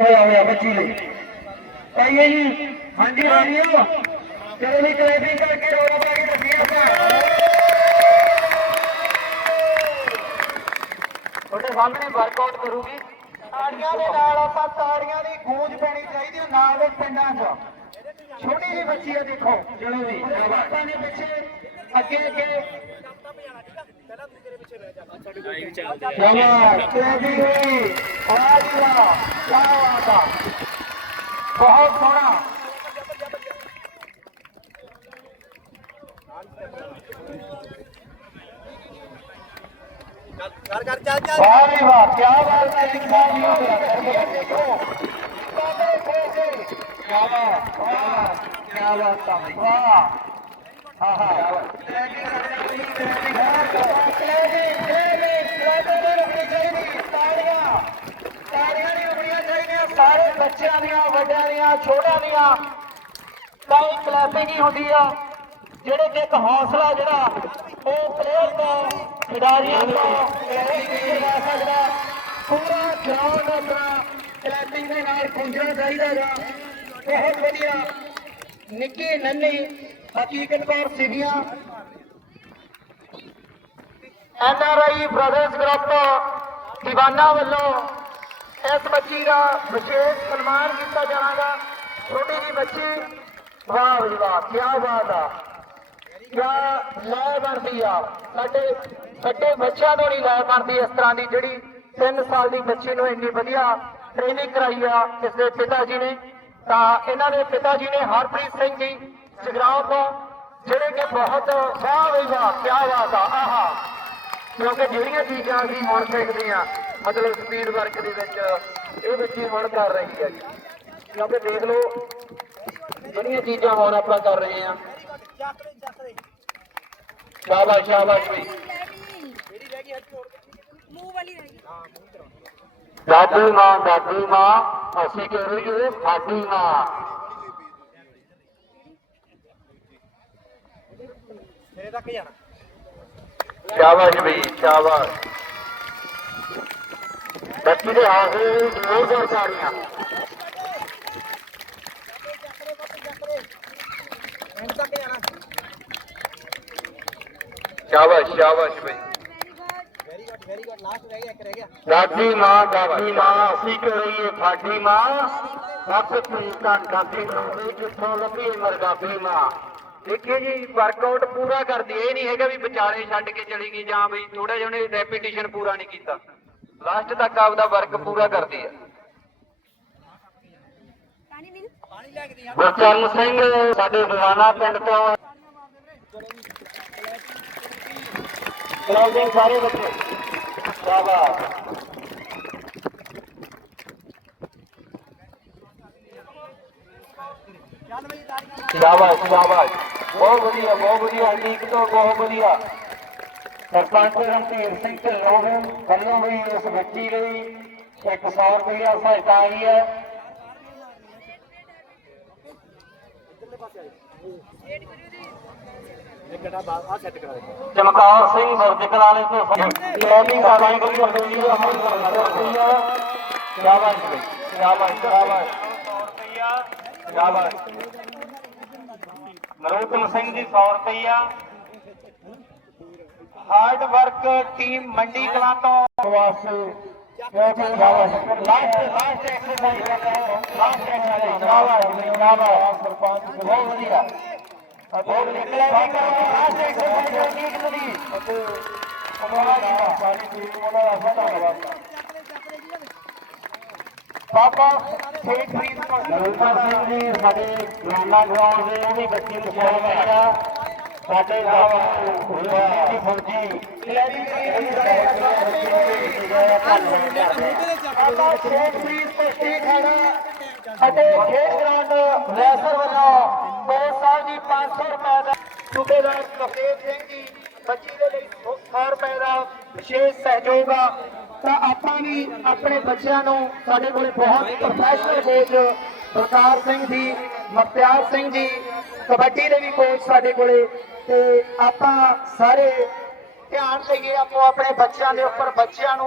ਹੋਇਆ ਹੋਇਆ ਬੱਚੀ ਲਈ। ਕਹੀਏ ਜੀ ਹਾਂਜੀ ਰਾਣੀਓ ਚਲੋ ਵੀ ਕਲੈਪਿੰਗ ਕਰਕੇ ਰੋਲਾ ਪਾ ਕੇ ਦੱਸੀਏ ਆਪਾਂ। ਤੁਹਾਡੇ ਸਾਹਮਣੇ ਵਰਕਆਊਟ ਕਰੂਗੀ। ਤਾੜੀਆਂ ਦੇ ਨਾਲ ਆਪਾਂ ਤਾੜੀਆਂ ਦੀ ਗੂੰਜ ਪੈਣੀ ਚਾਹੀਦੀ ਹੈ ਨਾਲ ਦੇ ਪਿੰਡਾਂ 'ਚ। ਛੋਟੀ ਜਿਹੀ ਬੱਚੀ ਹੈ ਦੇਖੋ ਚਲੋ ਜੀ ਆਪਾਂ ਨੇ ਪਿੱਛੇ ਅੱਗੇ ਅੱਗੇ ਚਲੋ ਤੇਰੀ ਹੋਈ ਆ ਜੀ। ਵਾਹ ਕੀ ਬਾਤ ਆ ਬਹੁਤ ਸੋਹਣਾ ਕਰ ਕਰ ਚੱਲ ਚੱਲ ਵਾਹ ਵਾਹ ਕੀ ਬਾਤ ਹੈ ਇਕਬਾਲ ਜੀ ਦੇਖੋ ਕੀ ਬਾਤ ਵਾਹ ਕੀ ਬਾਤ ਵਾਹ ਹਾਂ ਹਾਂ ਸਾਰੇ ਬੱਚਿਆਂ ਦੀਆਂ ਵੱਡਿਆਂ ਦੀਆਂ ਛੋਟਿਆਂ ਦੀਆਂ ਕਾਈ ਕਲਾਸਿੰਗ ਹੀ ਹੁੰਦੀ ਆ? ਜਿਹੜੇ ਕਿ ਇੱਕ ਹੌਸਲਾ ਜਿਹੜਾ, ਉਹ ਪਲੇਅਰ ਦਾ, ਖਿਡਾਰੀਆਂ ਦਾ ਲੈ ਸਕਦਾ। ਪੂਰਾ ਗਰਾਊਂਡ ਆਪਣਾ ਕਲਾਸਿੰਗ ਦੇ ਨਾਲ ਪੁੰਜਣਾ ਚਾਹੀਦਾ ਬਹੁਤ ਵਧੀਆ ਨਿੱਕੀ ਨੰਨੀ ਹਕੀਕਤ ਕੌਰ ਸੀਗੀਆਂ। N R I brothers group, Diwana ਵੱਲੋਂ ਇਸ ਬੱਚੀ ਦਾ ਵਿਸ਼ੇਸ਼ ਸਨਮਾਨ ਕੀਤਾ ਜਾਣਾਗਾ। ਛੋਟੀ ਜੀ ਬੱਚੀ, ਵਾਹ ਜੀ ਵਾਹ ਕੀ ਬਾਤ ਆ। ਕਿਆ ਲੈ ਬਣਦੀ ਆ। ਸਾਡੇ ਸਾਡੇ ਬੱਚਿਆਂ ਨੂੰ ਨਹੀਂ ਲੈ ਬਣਦੀ ਇਸ ਤਰ੍ਹਾਂ ਦੀ ਜਿਹੜੀ 3 ਸਾਲ ਦੀ ਬੱਚੀ ਨੂੰ ਇੰਨੀ ਵਧੀਆ ਟ੍ਰੇਨਿੰਗ ਕਰਾਈ ਆ ਇਸ ਦੇ ਪਿਤਾ ਜੀ ਨੇ। ਤਾਂ ਇਹਨਾਂ ਦੇ ਪਿਤਾ ਜੀ ਨੇ ਹਰਪ੍ਰੀਤ ਸਿੰਘ ਜੀ, ਜਗਰਾਉਂ ਤੋਂ, ਜਿਹੜੇ ਕਿ ਬਹੁਤ ਵਾਹ ਵੀ ਵਾਹ ਕੀ ਬਾਤ ਆ। ਆਹਾ, ਕਿਉਂਕਿ ਜਿਹੜੀਆਂ ਚੀਜ਼ਾਂ ਅਸੀਂ ਹੁਣ ਸਿੱਖਦੇ ਆ ਮਤਲਬ ਸਪੀਡ ਵਰਕ ਦੇ ਵਿੱਚ ਇਹ ਬੱਚੀ ਹੁਣ ਕਰ ਰਹੀ ਹੈ ਜੀ। ਕਿਉਂਕਿ ਦੇਖ ਲਓ ਜਿਹੜੀਆਂ ਚੀਜ਼ਾਂ ਹੁਣ ਆਪਾਂ ਕਰ ਰਹੇ ਆ ਸ਼ਾਬਾਸ਼ ਸ਼ਾਬਾਸ਼ ਜੀ। ਜਿਹੜੀ ਰਹਿ ਗਈ ਹੱਥ ਮੂੰਹ ਵਾਲੀ ਰਹਿ ਗਈ ਦਾਦੀ ਮਾਂ ਦਾਦੀ ਮਾਂ ਅਸੀਂ ਕਰੀਏ ਸਾਡੀ ਮਾਂ। ਤੇਰੇ ਤੱਕ ਜਾਣਾ। ਸ਼ਾਬਾਸ਼ ਬਈ ਸ਼ਾਬਾਸ਼। ਬੱਚੀ ਦੇ ਹੌਸਲੇ ਨੂੰ ਤਾੜੀਆਂ ਸ਼ਾਬਾਸ਼ ਸ਼ਾਬਾਸ਼ ਬਈ। ਦਾਦੀ ਮਾਂ ਦਾਦੀ ਮਾਂ, ਅਸੀਂ ਕਰੀਏ ਸਾਡੀ ਮਾਂ। ਸਭ ਤਰੀਕਾ ਦਾਦੀ ਮਾਂ ਦੀ ਲੱਭੀ ਮਰਦਾਦੀ ਮਾਂ। ਦੇਖਿਓ ਜੀ ਵਰਕਆਊਟ ਪੂਰਾ ਕਰਦੀ, ਇਹ ਨਹੀਂ ਹੈਗਾ ਵੀ ਵਿਚਾਲੇ ਛੱਡ ਕੇ ਚਲੀ ਗਈ ਜਾਂ ਬਈ ਥੋੜਾ ਜਿਹਾ ਉਹਨੇ ਰੈਪੀਟੀਸ਼ਨ ਪੂਰਾ ਨਹੀਂ ਕੀਤਾ। ਲਾਸਟ ਤੱਕ ਆਪਦਾ ਵਰਕ ਪੂਰਾ ਕਰਦੀ ਹੈ ਗੁਰਚਰਨ ਸਿੰਘ, ਸਾਡੇ ਬਵਾਨਾ ਪਿੰਡ ਤੋਂ। ਕਲਾਉਡਿੰਗ ਸਾਰੇ ਬੱਚੇ। ਸ਼ਾਬਾਸ਼। ਸ਼ਾਬਾਸ਼ ਸ਼ਾਬਾਸ਼। ਬਹੁਤ ਵਧੀਆ ਬਹੁਤ ਵਧੀਆ ਲੀਕ ਤੋਂ ਬਹੁਤ ਵਧੀਆ। ਸਰਪੰਚ ਰਣਧੀਰ ਸਿੰਘ ਢਿੱਲੋਂ ਵੱਲੋਂ ਵੀ ਇਸ ਬੱਚੀ ਲਈ 100 ਰੁਪਇਆ ਸਹਾਇਤਾ ਆਈ ਹੈ। ਇੱਕ ਘੰਟਾ ਬਾਅਦ ਆ ਸੈੱਟ ਕਰਾ ਦੇ ਚਮਕੌਰ ਸਿੰਘ ਬੁਰਜ ਕਲਾਲੇ ਤੋਂ ਲੈਵਿੰਗ ਕਰਵਾਈ ਹੈ ਸ਼ਾਬਾਸ਼ ਸ਼ਾਬਾਸ਼ ਸ਼ਾਬਾਸ਼ ਸ਼ਾਬਾਸ਼ ਨਰੋਤਮ ਸਿੰਘ ਜੀ 100 ਰੁਪਇਆ hard work team Mandi Kalan ਤੋਂ। ਵਾਸਤੇ ਸ਼ਾਬਾਸ਼ last last exercise last exercise ਸ਼ਾਬਾਸ਼ ਜੀ, ਸਰਪੰਚ ਬਹੁਤ ਵਧੀਆ ਬਹੁਤ ਨਿਕਲਿਆ ਵੀ ਕਰੋ ਲਾਸਟ ਐਕਸਰਸਾਈਜ਼ ਹੋਣੀ ਇੱਕ ਦੀ ਅਤੇ ਉਹਨਾਂ ਦਾ ਸਾਰੀ ਟੀਮ ਉਹਨਾਂ ਦਾ ਬਹੁਤ ਧੰਨਵਾਦ ਬਾਬਾ ਸੇਠ ਪ੍ਰੀਤ ਨਰੂਪਾ ਸਿੰਘ ਜੀ ਸਾਡੇ ਨਾਨਾ ਗਰਾਊਂਡ ਦੇ ਉਹ ਵੀ ਬੱਚੀ ਮਸ਼ਹੂਰ ਹੈ ਸਾਡੇ ਬਾਬਾ ਜੀ ਫੌਜੀ। ਬਾਬਾ ਸੇਠ ਪ੍ਰੀਤ ਖਾਣਾ ਅਤੇ ਖੇਡ ਗਰਾਊਂਡ ਰੈਸਰ ਵੱਲੋਂ ਕੋਚ ਸਾਹਿਬ ਜੀ 500 ਰੁਪਏ ਦਾ ਸੂਬੇਦਾਰ ਕਪੇਲ ਸਿੰਘ ਜੀ, ਬੱਚੀ ਦੇ ਲਈ 100 ਰੁਪਏ ਦਾ ਵਿਸ਼ੇਸ਼ ਸਹਿਯੋਗ ਆ। ਤਾਂ ਆਪਾਂ ਵੀ ਆਪਣੇ ਬੱਚਿਆਂ ਨੂੰ ਸਾਡੇ ਕੋਲੇ ਬਹੁਤ ਪ੍ਰੋਫੈਸ਼ਨਲ ਕੋਚ ਪ੍ਰਕਾਰ ਸਿੰਘ ਜੀ ਮਖਤਿਆਰ ਸਿੰਘ ਜੀ, ਕਬੱਡੀ ਦੇ ਵੀ ਕੋਚ ਸਾਡੇ ਕੋਲੇ ਤੇ ਆਪਾਂ ਸਾਰੇ ਧਿਆਨ ਦੇਈਏ ਆਪੋ ਆਪਣੇ ਬੱਚਿਆਂ ਦੇ ਉੱਪਰ, ਬੱਚਿਆਂ ਨੂੰ